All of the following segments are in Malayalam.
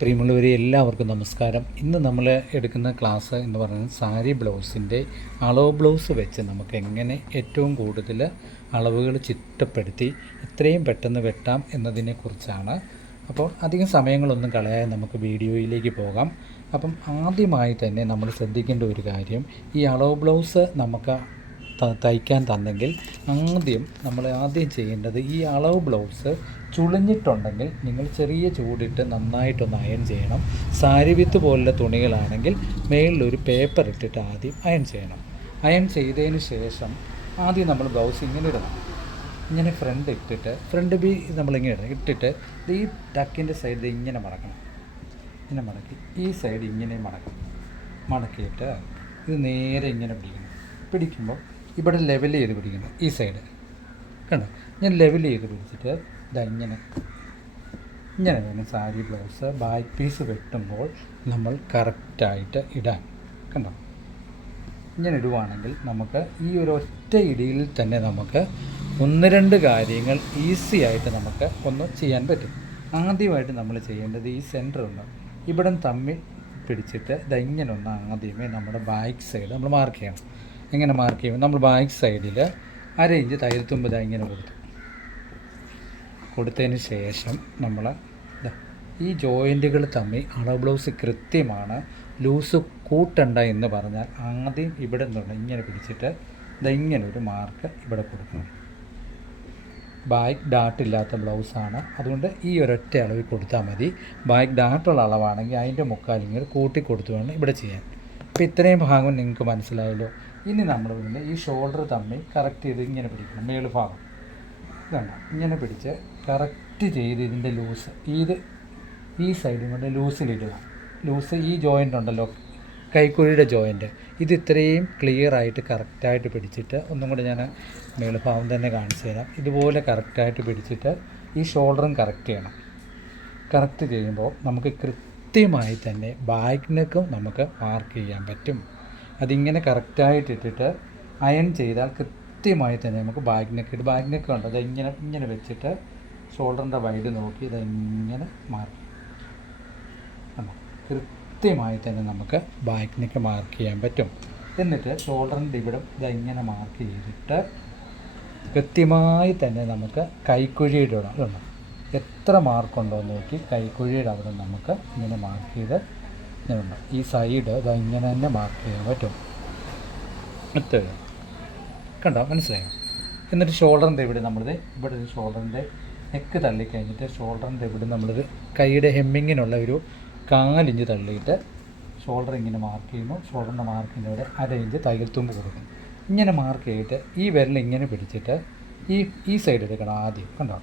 പ്രിയമുള്ളവരെ എല്ലാവർക്കും നമസ്കാരം. ഇന്ന് നമ്മൾ എടുക്കുന്ന ക്ലാസ് എന്ന് പറയുന്നത് സാരി ബ്ലൗസിൻ്റെ അളവ് ബ്ലൗസ് വെച്ച് നമുക്ക് എങ്ങനെ ഏറ്റവും കൂടുതൽ അളവുകൾ ചിട്ടപ്പെടുത്തി എത്രയും പെട്ടെന്ന് വെട്ടാം എന്നതിനെക്കുറിച്ചാണ്. അപ്പോൾ അധികം സമയങ്ങളൊന്നും കളയാതെ നമുക്ക് വീഡിയോയിലേക്ക് പോകാം. അപ്പം ആദ്യമായി തന്നെ നമ്മൾ ശ്രദ്ധിക്കേണ്ട ഒരു കാര്യം, ഈ അളവ് ബ്ലൗസ് നമുക്ക് തയ്ക്കാൻ തന്നെങ്കിൽ നമ്മൾ ആദ്യം ചെയ്യേണ്ടത് ഈ അളവ് ബ്ലൗസ് ചുളിഞ്ഞിട്ടുണ്ടെങ്കിൽ നിങ്ങൾ ചെറിയ ചൂടിട്ട് നന്നായിട്ടൊന്ന് അയൺ ചെയ്യണം. സാരി വിത്ത് പോലുള്ള തുണികളാണെങ്കിൽ മേളിലൊരു പേപ്പർ ഇട്ടിട്ട് ആദ്യം അയൺ ചെയ്യണം. അയൺ ചെയ്തതിന് ശേഷം ആദ്യം നമ്മൾ ബ്ലൗസ് ഇങ്ങനെ ഇടണം. ഇങ്ങനെ ഫ്രണ്ട് ബി നമ്മളിങ്ങനെ ഇടണം. ഇട്ടിട്ട് ഈ ടക്കിൻ്റെ സൈഡ് ഇങ്ങനെ മടക്കണം. ഇങ്ങനെ മടക്കി ഈ സൈഡ് ഇങ്ങനെ മടക്കിയിട്ട് ഇത് നേരെ ഇങ്ങനെ പിടിക്കുമ്പോൾ ഇവിടെ ലെവൽ ചെയ്ത് പിടിക്കണം. ഈ സൈഡ് കണ്ടോ, ഞാൻ ലെവൽ ചെയ്ത് പിടിച്ചിട്ട് ഇങ്ങനെ വേണം സാരി ബ്ലൗസ് ബാക്ക് പീസ് വെട്ടുമ്പോൾ നമ്മൾ കറക്റ്റായിട്ട് ഇടാൻ. കണ്ടോ, ഇങ്ങനെ ഇടുവാണെങ്കിൽ നമുക്ക് ഈ ഒരു ഒറ്റ ഇടിയിൽ തന്നെ നമുക്ക് ഒന്ന് രണ്ട് കാര്യങ്ങൾ ഈസി ആയിട്ട് നമുക്ക് ഒന്ന് ചെയ്യാൻ പറ്റും. ആദ്യമായിട്ട് നമ്മൾ ചെയ്യേണ്ടത് ഈ സെൻറ്റർ ഉണ്ട്, ഇവിടം തമ്മിൽ പിടിച്ചിട്ട് ഇങ്ങനെ ഒന്ന് ആദ്യമേ നമ്മുടെ ബാക്ക് സൈഡ് നമ്മൾ മാർക്ക് ചെയ്യണം. എങ്ങനെ മാർക്ക് ചെയ്യുമ്പോൾ നമ്മൾ ബാക്ക് സൈഡിൽ 1/2 ഇഞ്ച് തയ്യൽ തുമ്പ് ഇങ്ങനെ കൊടുത്തതിന് ശേഷം നമ്മൾ ഈ ജോയിൻറ്റുകൾ തമ്മിൽ അളവ് ബ്ലൗസ് കൃത്യമാണ്, ലൂസ് കൂട്ടണ്ട എന്ന് പറഞ്ഞാൽ ആദ്യം ഇവിടെ നിന്നുള്ള ഇങ്ങനെ പിടിച്ചിട്ട് ഇങ്ങനെ ഒരു മാർക്ക് ഇവിടെ കൊടുക്കണം. ബാക്ക് ഡാട്ടില്ലാത്ത ബ്ലൗസാണ്, അതുകൊണ്ട് ഈ ഒരൊറ്റ അളവിൽ കൊടുത്താൽ മതി. ബാക്ക് ഡാട്ടുള്ള അളവാണെങ്കിൽ അതിൻ്റെ മുക്കാലിങ്ങനെ കൂട്ടി കൊടുത്തു വേണം ഇവിടെ ചെയ്യാൻ. അപ്പോൾ ഇത്രയും ഭാഗം നിങ്ങൾക്ക് മനസ്സിലായല്ലോ. ഇനി നമ്മൾ പിന്നെ ഈ ഷോൾഡർ തമ്മിൽ കറക്റ്റ് ചെയ്ത് ഇങ്ങനെ പിടിക്കണം. മേള് ഭാഗം ഇതാണ് ഇങ്ങനെ പിടിച്ച് കറക്റ്റ് ചെയ്ത് ഇതിൻ്റെ ലൂസ് ഈ സൈഡും കൊണ്ട് ലൂസിലിടുക. ലൂസ് ഈ ജോയിൻ്റ് ഉണ്ടല്ലോ, കൈക്കുഴിയുടെ ജോയിൻ്റ്, ഇത് ഇത്രയും ക്ലിയറായിട്ട് കറക്റ്റായിട്ട് പിടിച്ചിട്ട് ഒന്നും കൂടെ ഞാൻ മേളുഭാഗം തന്നെ കാണിച്ചു തരാം. ഇതുപോലെ കറക്റ്റായിട്ട് പിടിച്ചിട്ട് ഈ ഷോൾഡറും കറക്റ്റ് ചെയ്യണം. കറക്റ്റ് ചെയ്യുമ്പോൾ നമുക്ക് കൃത്യമായി തന്നെ ബാക്ക് നെക്കും നമുക്ക് മാർക്ക് ചെയ്യാൻ പറ്റും. അതിങ്ങനെ കറക്റ്റായിട്ട് ഇട്ടിട്ട് അയൺ ചെയ്താൽ കൃത്യമായി തന്നെ നമുക്ക് ബാക്ക് നെക്ക് ഉണ്ട്, അത് ഇങ്ങനെ വെച്ചിട്ട് ഷോൾഡറിൻ്റെ വൈഡ് നോക്കി ഇതെങ്ങനെ മാർക്ക് കൃത്യമായി തന്നെ നമുക്ക് ബാക്ക് നെക്ക് മാർക്ക് ചെയ്യാൻ പറ്റും. എന്നിട്ട് ഷോൾഡറിൻ്റെ ഇവിടം ഇങ്ങനെ മാർക്ക് ചെയ്തിട്ട് കൃത്യമായി തന്നെ നമുക്ക് കൈക്കുഴിയുടെ ഇടണം. എത്ര മാർക്കുണ്ടോ എന്ന് നോക്കി കൈക്കുഴിയുടെ അവിടെ നമുക്ക് ഇങ്ങനെ മാർക്ക് ചെയ്ത് ഇങ്ങനെ ഈ സൈഡ് ഇങ്ങനെ തന്നെ മാർക്ക് ചെയ്യാൻ പറ്റും. എത്തുക കണ്ടോ, മനസ്സിലായോ? എന്നിട്ട് ഷോൾഡറിൻ്റെ ഇവിടെ ഇവിടെ ഒരു ഷോൾഡറിൻ്റെ നെക്ക് തള്ളിക്കഴിഞ്ഞിട്ട് ഷോൾഡറിൻ്റെ ഇവിടെ നമ്മളൊരു കൈയുടെ ഹെമ്മിങ്ങിനുള്ള ഒരു 1/4 ഇഞ്ച് തള്ളിയിട്ട് ഷോൾഡർ ഇങ്ങനെ മാർക്ക് ചെയ്യുമ്പോൾ ഷോൾഡറിൻ്റെ മാർക്കിൻ്റെ അവിടെ 1/2 ഇഞ്ച് തയ്യൽ തുമ്പ് കൊടുക്കും. ഇങ്ങനെ മാർക്ക് ചെയ്തിട്ട് ഈ വിരൽ ഇങ്ങനെ പിടിച്ചിട്ട് ഈ സൈഡ് എടുക്കണം ആദ്യം. കണ്ടോ,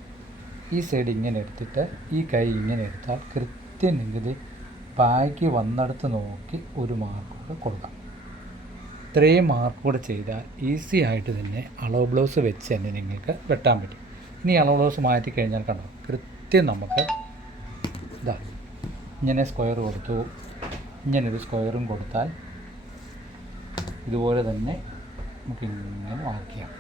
ഈ സൈഡ് ഇങ്ങനെ എടുത്തിട്ട് ഈ കൈ ഇങ്ങനെ എടുത്താൽ കൃത്യം നിങ്ങൾക്ക് ബാക്ക് വന്നെടുത്ത് നോക്കി ഒരു മാർക്ക് കൂടെ കൊടുക്കാം. ഇത്രയും മാർക്ക് കൂടെ ചെയ്താൽ ഈസി ആയിട്ട് തന്നെ അളവ് ബ്ലൗസ് വെച്ച് തന്നെ നിങ്ങൾക്ക് വെട്ടാൻ പറ്റും. ഇനി അളവ് ബ്ലൗസ് മാറ്റിക്കഴിഞ്ഞാൽ കണ്ടോ, കൃത്യം നമുക്ക് ഇങ്ങനെ സ്ക്വയർ കൊടുത്തു, ഇങ്ങനൊരു സ്ക്വയറും കൊടുത്താൽ ഇതുപോലെ തന്നെ നമുക്കിങ്ങനെ മാർക്ക് ചെയ്യാം.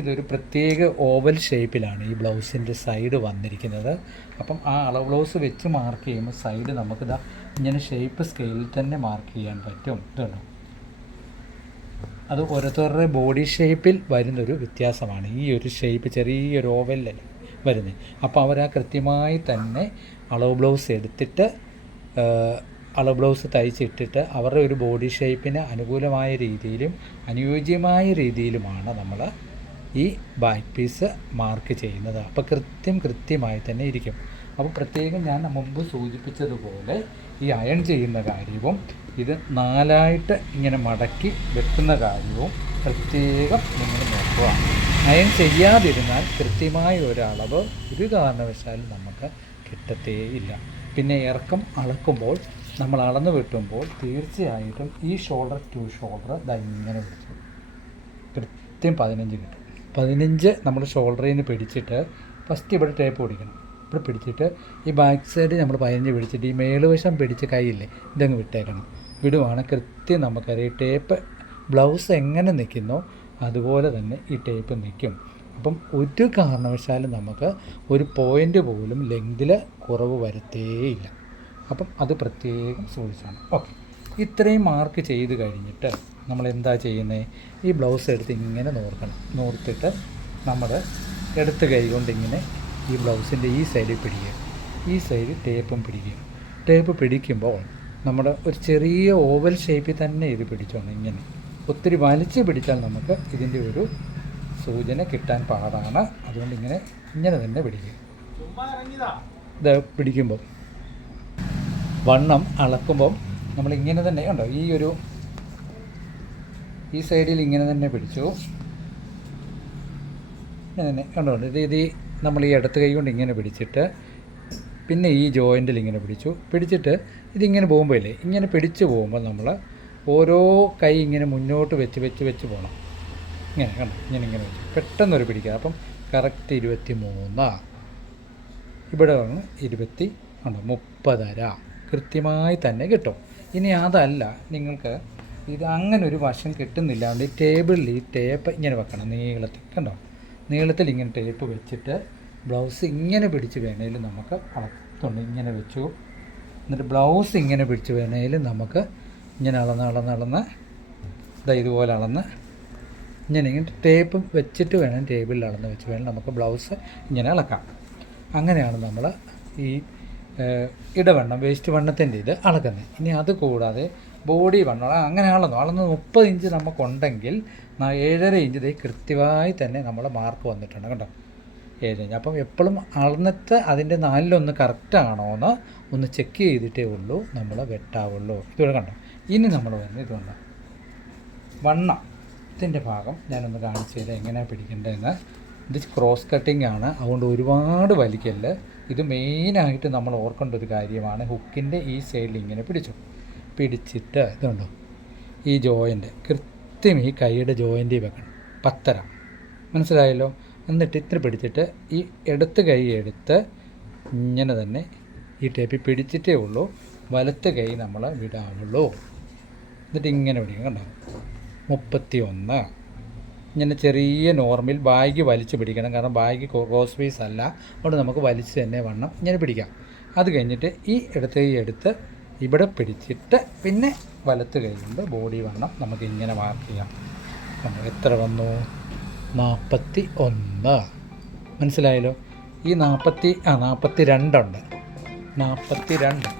ഇതൊരു പ്രത്യേക ഓവൽ ഷേപ്പിലാണ് ഈ ബ്ലൗസിൻ്റെ സൈഡ് വന്നിരിക്കുന്നത്. അപ്പം ആ അളവ് ബ്ലൗസ് വെച്ച് മാർക്ക് ചെയ്യുമ്പോൾ സൈഡ് നമുക്കിതാ ഇങ്ങനെ ഷേപ്പ് സ്കെയിലിൽ തന്നെ മാർക്ക് ചെയ്യാൻ പറ്റും. ഇതുണ്ടോ, അത് ഓരോരുത്തരുടെ ബോഡി ഷേപ്പിൽ വരുന്നൊരു വ്യത്യാസമാണ്. ഈ ഒരു ഷേപ്പ് ചെറിയൊരു ഓവലിലല്ല വരുന്നത്. അപ്പോൾ അവർ ആ കൃത്യമായി തന്നെ അളവ് ബ്ലൗസ് എടുത്തിട്ട് അളവ് ബ്ലൗസ് തയ്ച്ചിട്ടിട്ട് അവരുടെ ഒരു ബോഡി ഷേപ്പിന് അനുകൂലമായ രീതിയിലും അനുയോജ്യമായ രീതിയിലുമാണ് നമ്മൾ ഈ ബാക്ക് പീസ് മാർക്ക് ചെയ്യുന്നത്. അപ്പോൾ കൃത്യമായി തന്നെ ഇരിക്കും. അപ്പോൾ പ്രത്യേകം ഞാൻ മുമ്പ് സൂചിപ്പിച്ചതുപോലെ ഈ അയൺ ചെയ്യുന്ന കാര്യവും ഇത് 4ആയിട്ട് ഇങ്ങനെ മടക്കി വെക്കുന്ന കാര്യവും പ്രത്യേകം നിങ്ങൾ നോക്കുക. അയൺ ചെയ്യാതിരുന്നാൽ കൃത്യമായ ഒരളവ് ഒരു കാരണവശാലും നമുക്ക് കിട്ടത്തേയില്ല. പിന്നെ ഇറക്കം അളക്കുമ്പോൾ നമ്മൾ അളന്ന് വെട്ടുമ്പോൾ തീർച്ചയായിട്ടും ഈ ഷോൾഡർ ടു ഷോൾഡർ ഇങ്ങനെ പിടിച്ചു കൃത്യം 15 കിട്ടും. 15 നമ്മൾ ഷോൾഡറിൽ നിന്ന് പിടിച്ചിട്ട് ഫസ്റ്റ് ഇവിടെ ടേപ്പ് പിടിക്കണം. ഇവിടെ പിടിച്ചിട്ട് ഈ ബാക്ക് സൈഡ് നമ്മൾ 15 പിടിച്ചിട്ട് ഈ മേളുവശം പിടിച്ച് കൈയില്ലേ ഇതങ്ങ് വിട്ടേക്കണം. വിടുവാണ് കൃത്യം നമുക്കറിയാം ടേപ്പ് ബ്ലൗസ് എങ്ങനെ നിൽക്കുന്നോ അതുപോലെ തന്നെ ഈ ടേപ്പ് നിൽക്കും. അപ്പം ഒരു കാരണവശാലും നമുക്ക് ഒരു പോയിൻ്റ് പോലും ലെങ്തിൽ കുറവ് വരുത്തേയില്ല. അപ്പം അത് പ്രത്യേകം സൂക്ഷിച്ചാണ്. ഓക്കെ, ഇത്രയും മാർക്ക് ചെയ്ത് കഴിഞ്ഞിട്ട് നമ്മൾ എന്താ ചെയ്യുന്നത്? ഈ ബ്ലൗസ് എടുത്ത് ഇങ്ങനെ നോർത്തിട്ട് നമ്മൾ എടുത്ത് കൈ കൊണ്ട് ഇങ്ങനെ ഈ ബ്ലൗസിൻ്റെ ഈ സൈഡിൽ പിടിക്കുക, ഈ സൈഡ് ടേപ്പും പിടിക്കുക. ടേപ്പ് പിടിക്കുമ്പോൾ നമ്മുടെ ഒരു ചെറിയ ഓവൽ ഷേപ്പിൽ തന്നെ ഇത് പിടിച്ചോണം. ഇങ്ങനെ ഒത്തിരി വലിച്ച് പിടിച്ചാൽ നമുക്ക് ഇതിൻ്റെ ഒരു സൂചന കിട്ടാൻ പാടാണ്. അതുകൊണ്ട് ഇങ്ങനെ തന്നെ പിടിക്കുക. ഇത് പിടിക്കുമ്പം വണ്ണം അളക്കുമ്പം നമ്മളിങ്ങനെ തന്നെ ഉണ്ടോ, ഈ സൈഡിൽ ഇങ്ങനെ തന്നെ പിടിച്ചു. ഇങ്ങനെ കണ്ടോ, ഇത് നമ്മൾ ഈ ഇടത്ത് കൈ കൊണ്ട് ഇങ്ങനെ പിടിച്ചിട്ട് പിന്നെ ഈ ജോയിൻറ്റിൽ ഇങ്ങനെ പിടിച്ചിട്ട് ഇതിങ്ങനെ പോകുമ്പോൾ ഇങ്ങനെ പിടിച്ച് പോകുമ്പോൾ നമ്മൾ ഓരോ കൈ ഇങ്ങനെ മുന്നോട്ട് വെച്ച് പോകണം. ഇങ്ങനെ കണ്ടോ, ഇങ്ങനെ വെച്ച് പെട്ടെന്നൊരു പിടിക്കുക. അപ്പം കറക്റ്റ് 23, ഇവിടെ വന്ന് 30 കൃത്യമായി തന്നെ കിട്ടും. ഇനി അതല്ല, നിങ്ങൾക്ക് ഇത് അങ്ങനെ ഒരു വശം കിട്ടുന്നില്ലാണ്ട് ഈ ടേബിളിൽ ഈ ടേപ്പ് ഇങ്ങനെ വെക്കണം നീളത്തിൽ. കണ്ടോ, നീളത്തിൽ ഇങ്ങനെ ടേപ്പ് വെച്ചിട്ട് ബ്ലൗസ് ഇങ്ങനെ പിടിച്ച് വേണേലും നമുക്ക് അളത്തുണ്ട് ഇങ്ങനെ വെച്ചു. എന്നിട്ട് ബ്ലൗസ് ഇങ്ങനെ പിടിച്ച് വേണേലും നമുക്ക് ഇങ്ങനെ അളന്ന് ഇതുപോലെ അളന്ന് ഇങ്ങനെ ടേപ്പ് വെച്ചിട്ട് വേണം, ടേബിളിൽ അളന്ന് വെച്ച് വേണം നമുക്ക് ബ്ലൗസ് ഇങ്ങനെ അളക്കാം. അങ്ങനെയാണ് നമ്മൾ ഈ ഇടവണ്ണം വേസ്റ്റ് വണ്ണത്തിൻ്റെ ഇത് അളക്കുന്നത്. ഇനി അത് കൂടാതെ ബോഡി വണ്ണം അങ്ങനെ അളന്ന് 30 ഇഞ്ച് നമുക്കുണ്ടെങ്കിൽ 7.5 ഇഞ്ച് ഇത് കൃത്യമായി തന്നെ നമ്മൾ മാർക്ക് വന്നിട്ടുണ്ട്. കണ്ടോ, 7 ഇഞ്ച്. അപ്പം എപ്പോഴും അളന്നിട്ട് അതിൻ്റെ 4-1 കറക്റ്റാണോ എന്ന് ഒന്ന് ചെക്ക് ചെയ്തിട്ടേ ഉള്ളൂ നമ്മൾ വെട്ടാവുള്ളൂ. ഇതുപോലെ കണ്ടോ. ഇനി നമ്മൾ വരുന്നത് ഇതുകൊണ്ട് വണ്ണത്തിൻ്റെ ഭാഗം ഞാനൊന്ന് കാണിച്ചു തരാം എങ്ങനെയാണ് പിടിക്കേണ്ടതെന്ന്. ഇത് ക്രോസ് കട്ടിംഗ് ആണ്, അതുകൊണ്ട് ഒരുപാട് വലിക്കല്ല്. ഇത് മെയിനായിട്ട് നമ്മൾ ഓർക്കേണ്ട ഒരു കാര്യമാണ്. ഹുക്കിൻ്റെ ഈ സൈഡിൽ ഇങ്ങനെ പിടിച്ചിട്ട് ഇതുണ്ടോ, ഈ ജോയിൻ്റ് കൃത്യം ഈ കൈയുടെ ജോയിൻ്റിൽ വെക്കണം. 10 മനസ്സിലായല്ലോ. എന്നിട്ട് ഇത്ര പിടിച്ചിട്ട് ഈ ഇടത്ത് കൈ എടുത്ത് ഇങ്ങനെ തന്നെ ഈ ടേപ്പിൽ പിടിച്ചിട്ടേ ഉള്ളൂ, വലത്ത് കൈ നമ്മൾ വിടാവുള്ളൂ. എന്നിട്ട് ഇങ്ങനെ പിടിക്കും. കണ്ടോ, 31. ഇങ്ങനെ ചെറിയ നോർമൽ ബാഗ് വലിച്ച് പിടിക്കണം, കാരണം ബാഗ് ക്രോസ് പീസ് അല്ല, അതുകൊണ്ട് നമുക്ക് വലിച്ച് തന്നെ വണ്ണം ഇങ്ങനെ പിടിക്കാം. അത് കഴിഞ്ഞിട്ട് ഈ ഇടത്ത് കൈ എടുത്ത് ഇവിടെ പിടിച്ചിട്ട് പിന്നെ വലത്ത് കൈ കൊണ്ട് ബോഡി വണ്ണം നമുക്ക് ഇങ്ങനെ മാർക്ക് ചെയ്യാം. എത്ര വന്നു? 41. മനസ്സിലായല്ലോ. ഈ 42 ഉണ്ട്. 42.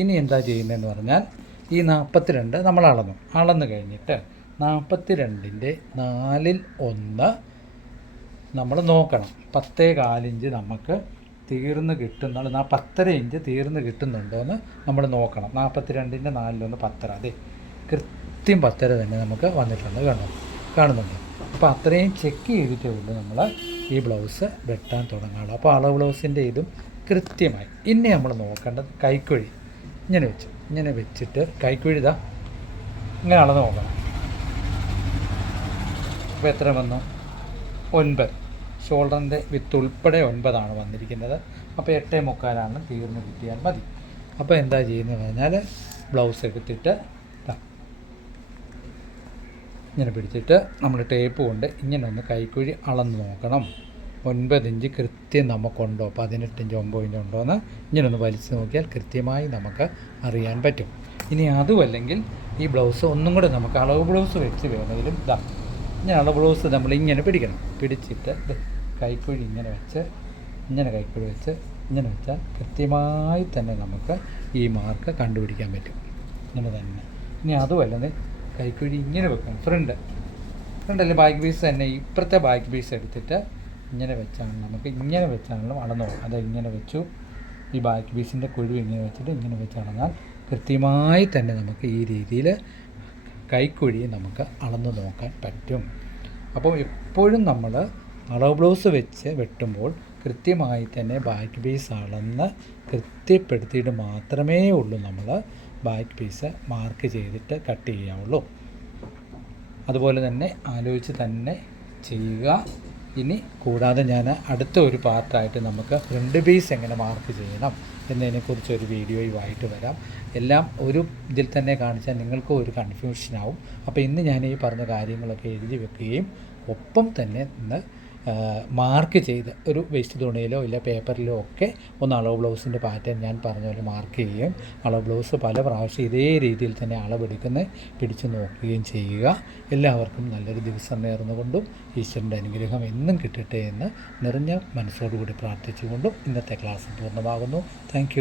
ഇനി എന്താ ചെയ്യുന്നതെന്ന് പറഞ്ഞാൽ ഈ 42 നമ്മൾ അളന്നു കഴിഞ്ഞിട്ട് 42ൻ്റെ 1/4 നമ്മൾ നോക്കണം. 10.25 ഇഞ്ച് നമുക്ക് തീർന്ന് കിട്ടുന്നുള്ളൂ. 10.5 ഇഞ്ച് തീർന്ന് കിട്ടുന്നുണ്ടോ എന്ന് നമ്മൾ നോക്കണം. 42ൻ്റെ 4/1 10. അതെ, കൃത്യം 10 തന്നെ നമുക്ക് വന്നിട്ടുണ്ട്. കാണുന്നുണ്ട്. അപ്പോൾ അത്രയും ചെക്ക് ചെയ്തിട്ടേ ഉള്ളൂ നമ്മൾ ഈ ബ്ലൗസ് വെട്ടാൻ തുടങ്ങുകയുള്ളൂ. അപ്പോൾ അളവ് ബ്ലൗസിൻ്റെ ഇതും കൃത്യമായി. ഇനി നമ്മൾ നോക്കേണ്ടത് കൈക്കുഴി. ഇങ്ങനെ വെച്ചിട്ട് കൈക്കുഴി ഇങ്ങനെ അളന്ന് നോക്കണം. അപ്പോൾ എത്ര വന്നു? 9. ഷോൾഡറിൻ്റെ വിത്ത് ഉൾപ്പെടെ 9 വന്നിരിക്കുന്നത്. അപ്പോൾ 8.25 തീർന്ന് കിട്ടിയാൽ മതി. അപ്പോൾ എന്താ ചെയ്യുന്നത് പറഞ്ഞാൽ ബ്ലൗസ് എടുത്തിട്ട് ഇങ്ങനെ പിടിച്ചിട്ട് നമ്മൾ ടേപ്പ് കൊണ്ട് ഇങ്ങനെ ഒന്ന് കൈക്കുഴി അളന്ന് നോക്കണം. 9 ഇഞ്ച് കൃത്യം നമുക്കുണ്ടോ, 18 ഇഞ്ച് 9 ഇഞ്ച് ഉണ്ടോ എന്ന് ഇങ്ങനെ ഒന്ന് വലിച്ച് നോക്കിയാൽ കൃത്യമായി നമുക്ക് അറിയാൻ പറ്റും. ഇനി അതുമല്ലെങ്കിൽ ഈ ബ്ലൗസ് ഒന്നും കൂടെ നമുക്ക് അളവ് ബ്ലൗസ് വെച്ച് വേണമെങ്കിലും ഇങ്ങനെ അളവ് ബ്ലൗസ് നമ്മൾ ഇങ്ങനെ പിടിച്ചിട്ട് കൈക്കുഴി ഇങ്ങനെ കൈക്കുഴി വെച്ച് ഇങ്ങനെ വെച്ചാൽ കൃത്യമായി തന്നെ നമുക്ക് ഈ മാർക്ക് കണ്ടുപിടിക്കാൻ പറ്റും. ഇങ്ങനെ തന്നെ. ഇനി അതുമല്ലെങ്കിൽ കൈക്കുഴി ഇങ്ങനെ വെക്കണം. ഫ്രണ്ടല്ലേ ബാക്ക് പീസ് തന്നെ ഇപ്പുറത്തെ ബാക്ക് പീസ് എടുത്തിട്ട് ഇങ്ങനെ വെച്ചാണ് നമുക്ക് ഇങ്ങനെ വെച്ചാണല്ലോ അളന്നു. അത് ഇങ്ങനെ വെച്ചു. ഈ ബാക്ക് പീസിൻ്റെ കുഴി ഇങ്ങനെ വെച്ചിട്ട് ഇങ്ങനെ വെച്ചളന്നാൽ കൃത്യമായി തന്നെ നമുക്ക് ഈ രീതിയിൽ കൈക്കുഴി നമുക്ക് അളന്ന് നോക്കാൻ പറ്റും. അപ്പോൾ എപ്പോഴും നമ്മൾ അളവ് ബ്ലൗസ് വെച്ച് വെട്ടുമ്പോൾ കൃത്യമായി തന്നെ ബാക്ക് പീസ് അളന്ന് കൃത്യപ്പെടുത്തിയിട്ട് മാത്രമേ ഉള്ളൂ നമ്മൾ ബാക്ക് പീസ് മാർക്ക് ചെയ്തിട്ട് കട്ട് ചെയ്യാവുള്ളൂ. അതുപോലെ തന്നെ ആലോചിച്ച് തന്നെ ചെയ്യുക. ഇനി കൂടാതെ ഞാൻ അടുത്ത ഒരു പാർട്ടായിട്ട് നമുക്ക് ഫ്രണ്ട് പീസ് എങ്ങനെ മാർക്ക് ചെയ്യണം എന്നതിനെക്കുറിച്ച് ഒരു വീഡിയോയുമായിട്ട് വരാം. എല്ലാം ഒരു ഇതിൽ തന്നെ കാണിച്ചാൽ നിങ്ങൾക്കും ഒരു കൺഫ്യൂഷനാവും. അപ്പോൾ ഇന്ന് ഞാൻ ഈ പറഞ്ഞ കാര്യങ്ങളൊക്കെ എഴുതി വെക്കുകയും ഒപ്പം തന്നെ ഇന്ന് മാർക്ക് ചെയ്ത് ഒരു വേസ്റ്റ് തുണിയിലോ ഇല്ല പേപ്പറിലോ ഒക്കെ ഒന്ന് അളവ് ബ്ലൗസിൻ്റെ പാറ്റേൺ ഞാൻ പറഞ്ഞ പോലെ മാർക്ക് ചെയ്യുകയും അളവ് ബ്ലൗസ് പല പ്രാവശ്യം ഇതേ രീതിയിൽ തന്നെ അളവെടുക്കുന്ന പിടിച്ചു നോക്കുകയും ചെയ്യുക. എല്ലാവർക്കും നല്ലൊരു ദിവസം നേർന്നുകൊണ്ടും ഈശ്വരൻ്റെ അനുഗ്രഹം എന്നും കിട്ടട്ടെ എന്ന് നിറഞ്ഞ മനസ്സോടുകൂടി പ്രാർത്ഥിച്ചുകൊണ്ടും ഇന്നത്തെ ക്ലാസ് പൂർണ്ണമാകുന്നു. താങ്ക്